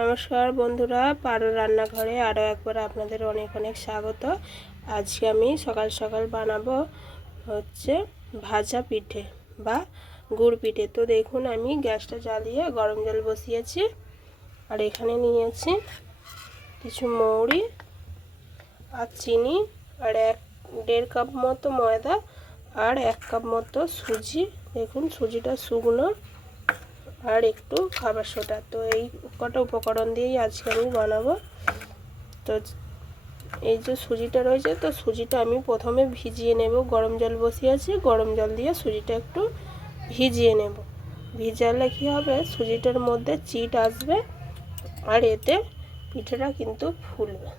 নমস্কার বন্ধুরা, পারো রান্নাঘরে আরও একবার আপনাদের অনেক অনেক স্বাগত। আজকে আমি সকাল সকাল বানাবো হচ্ছে ভাজা পিঠে বা গুড় পিঠে। তো দেখুন, আমি গ্যাসটা জ্বালিয়ে গরম জল বসিয়েছি, আর এখানে নিয়েছি কিছু মৌরি আর চিনি, আর 1.5 কাপ মতো ময়দা, আর 1 কাপ মতো সুজি। দেখুন, সুজিটা শুকনো, আর একটু খাবার সোডা। তো এই কটা উপকরণ দিয়েই আজকে আমি বানাবো। তো এই যে সুজিটা রয়েছে, তো সুজিটা আমি প্রথমে ভিজিয়ে নেব। গরম জল বসিয়েছি, গরম জল দিয়ে সুজিটা একটু ভিজিয়ে নেব। ভিজালে কি হবে, সুজিটার মধ্যে চিট আসবে, আর এতে পিঠেটা কিন্তু ফুলবে।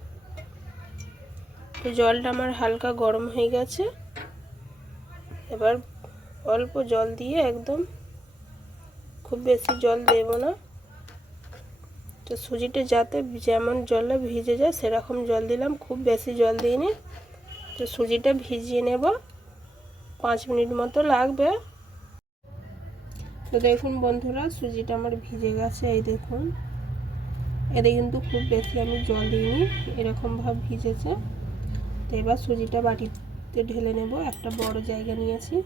তো জলটা আমার হালকা গরম হয়ে গেছে। এবার অল্প জল দিয়ে, একদম খুব বেশি জল দেব না। তো সুজিটা যাতে যেমন জলে ভিজে যায় সেরকম জল দিলাম, খুব বেশি জল দিইনি। তো সুজিটা ভিজিয়ে নেব, 5 মিনিট মতো লাগবে। তো দেখুন বন্ধুরা, সুজিটা আমার ভিজে গেছে। এই দেখুন, এতে কিন্তু খুব বেশি আমি জল দিইনি, এরকমভাবে ভিজেছে। তো এবার সুজিটা বাটিতে ঢেলে নেব। একটা বড় জায়গা নিয়েছি।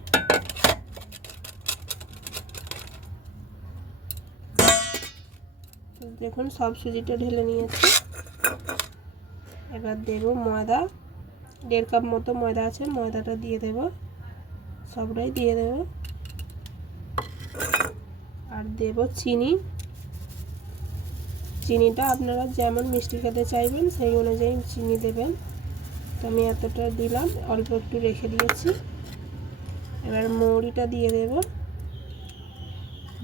দেখুন, সব সুজিটা ঢেলে নিয়েছি। এবার দেব ময়দা। 1.5 কাপ মতো ময়দা আছে, ময়দাটা দিয়ে দেব, সবটাই দিয়ে দেব। আর দেব চিনি। চিনিটা আপনারা যেমন মিষ্টি খেতে চাইবেন সেই অনুযায়ী চিনি দেবেন। তো আমি এতটা দিলাম, অল্প একটু রেখে দিয়েছি। এবার মৌরিটা দিয়ে দেব।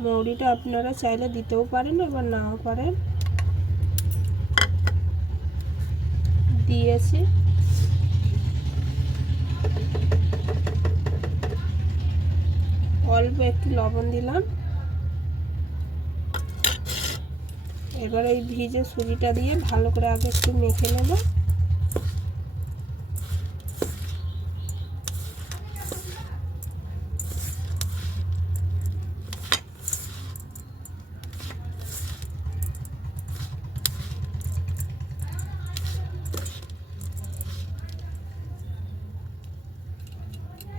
মৌরিটা আপনারা চাইলে দিতেও পারেন, আবার নাও পারেন। দিয়েছি। অল্প একটু লবণ দিলাম। এবার এই ভিজে সুজিটা দিয়ে ভালো করে আগে একটু মেখে নেব।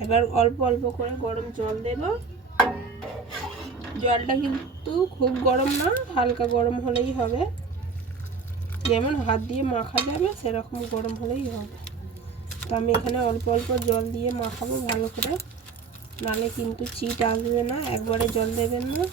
এবার অল্প অল্প করে গরম জল দেব। জলটা কিন্তু খুব গরম না, হালকা গরম হলেই হবে, যেমন হাত দিয়ে মাখা যাবে সেরকম গরম হলেই হবে। তো আমি এখানে অল্প অল্প জল দিয়ে মাখাবো ভালো করে, নালে কিন্তু চিট আসবে না। একবারে জল দেবেন না।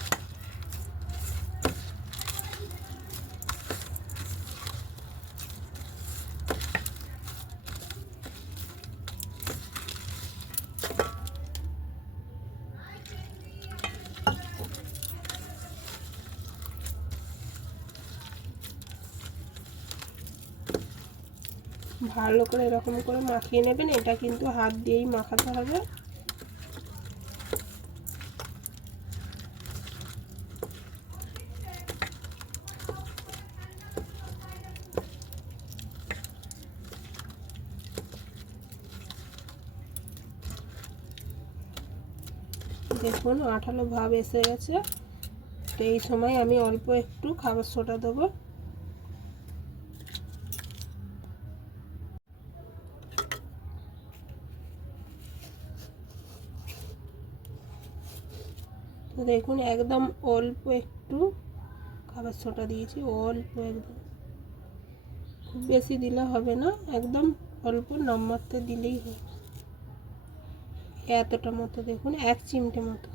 ভালো করে এরকম করে মাখিয়ে নেবেন। এটা কিন্তু হাত দিয়েই মাখাতে হবে। দেখুন, আঠালো ভাব এসে গেছে। তো এই সময় আমি অল্প একটু খাবার সোডা দেবো। তো দেখুন, একদম অল্প একটু খাবার সোডা দিয়েছি, অল্প, একদম খুব বেশি দিলে হবে না, একদম অল্প নামমাত্র দিলেই হবে। এতটা মতো, দেখুন 1 চিমটে মতো।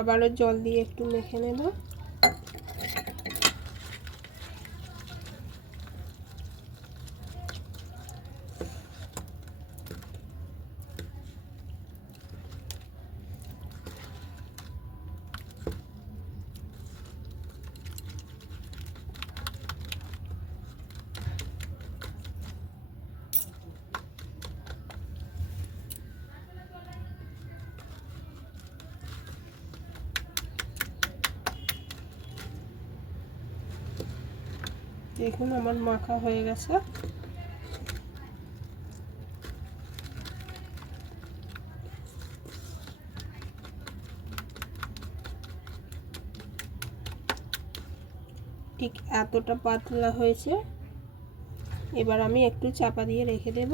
আবারও জল দিয়ে একটু মেখে নেব। দেখুন, আমার মাখা হয়ে গেছে। ঠিক এতটা পাতলা হয়েছে। এবার আমি একটু চাপা দিয়ে রেখে দেব।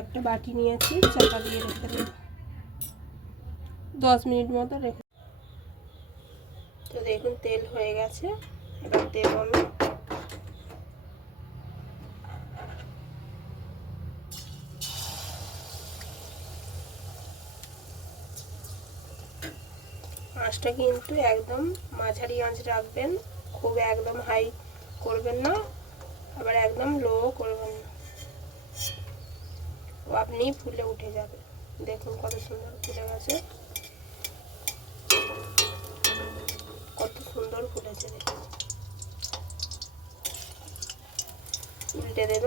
একটা বাটি নিয়েছি, চাপা দিয়ে রেখে দেব 10 মিনিট মতো রেখে। তো দেখুন তেল হয়ে গেছে। এবার দেব আমি আঁচটা কিন্তু একদম মাঝারি আঁচ রাখবেন, খুব একদম হাই করবেন না, আবার একদম লো করবেন না, ও আপনি ফুলে উঠে যাবে। দেখুন কত সুন্দর ফুলে গেছে, কত সুন্দর ফুলেছে। দেখুন উল্টে দেব।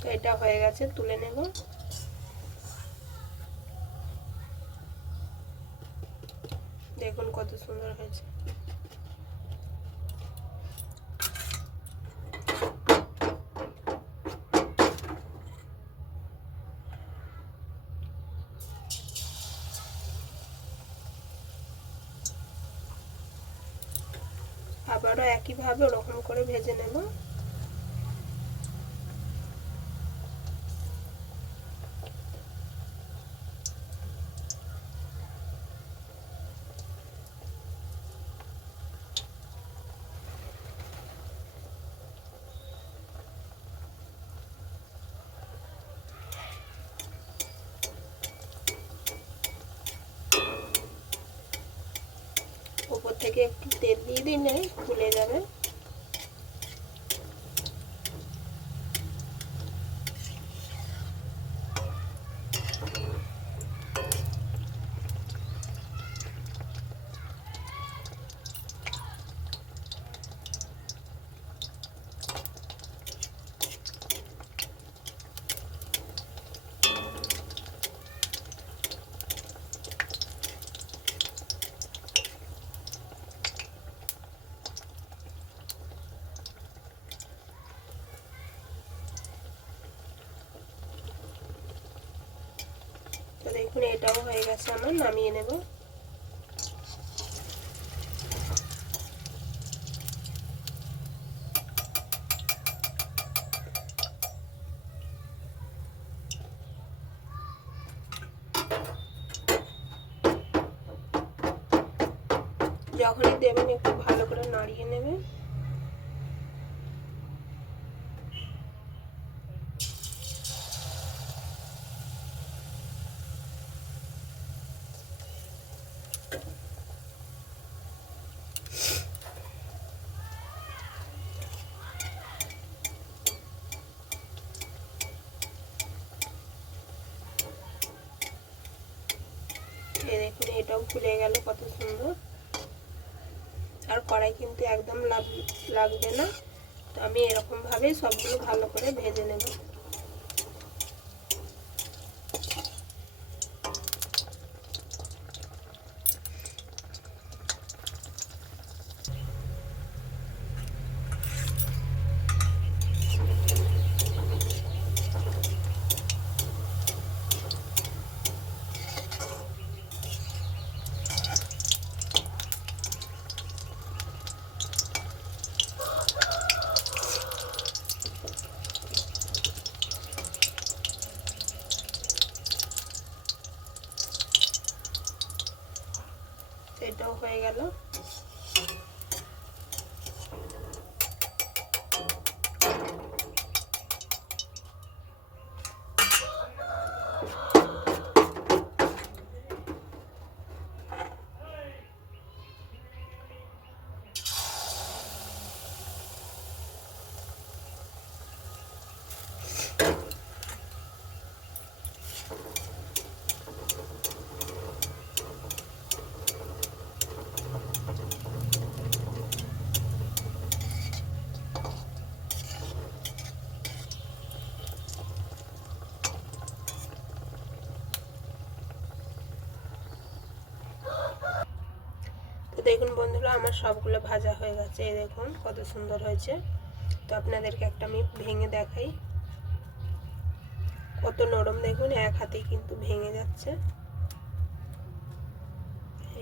তো এটা হয়ে গেছে, তুলে নেব। দেখুন কত সুন্দর হয়েছে। আবারও একইভাবে ওরকম করে ভেজে নেব। উপর থেকে একটু তেল দিয়ে দিলে ফুলে যাবে। তো দেখুন এটাও হয়ে গেছে, আমার নামিয়ে নেব। যখনই দেবেন একটু ভালো করে নাড়িয়ে নেবেন। এই দেখুন এটাও ফুলে গেল কত সুন্দর। আর কড়াই কিন্তু একদম লাগবে না। তো আমি এরকম ভাবে সবগুলো ভালো করে ভেজে নেব। এটাও হয়ে গেল। তো দেখুন বন্ধুরা, আমার সবগুলো ভাজা হয়ে গেছে। এই দেখুন কত সুন্দর হয়েছে। তো আপনাদেরকে একটা আমি ভেঙে দেখাই, কত নরম। দেখুন এক হাতেই কিন্তু ভেঙে যাচ্ছে।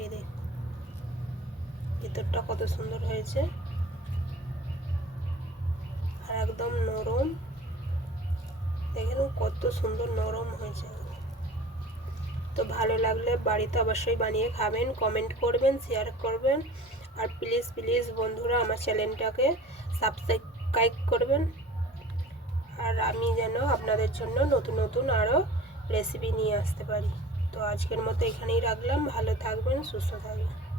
এই দেখুন ভিতরটা কত সুন্দর হয়েছে আর একদম নরম। দেখুন কত সুন্দর নরম হয়েছে। তো ভালো লাগলে বাড়িতে অবশ্যই বানিয়ে খাবেন, কমেন্ট করবেন, শেয়ার করবেন। আর প্লিজ প্লিজ বন্ধুরা আমার চ্যানেলটাকে সাবস্ক্রাইব করবেন। আর আমি যেন আপনাদের জন্য নতুন নতুন আরও রেসিপি নিয়ে আসতে পারি। তো আজকের মতো এখানেই রাখলাম। ভালো থাকবেন, সুস্থ থাকবেন।